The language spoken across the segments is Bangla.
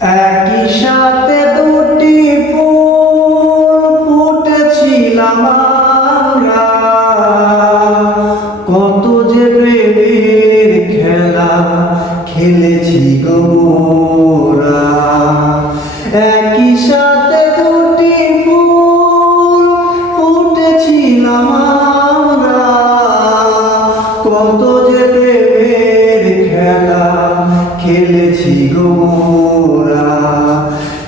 একই সাথে দুটি ফুল ফুটেছিলাম কত যে প্রেমের খেলা খেলেছি গো মোরা। একই সাথে দুটি ফুল ফুটেছিলাম কত যে প্রেমের খেলা খেলেছি গো মোরা।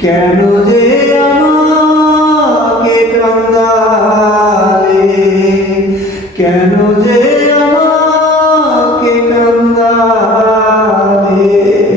কেন যে আমাকে কান্দালে? কেন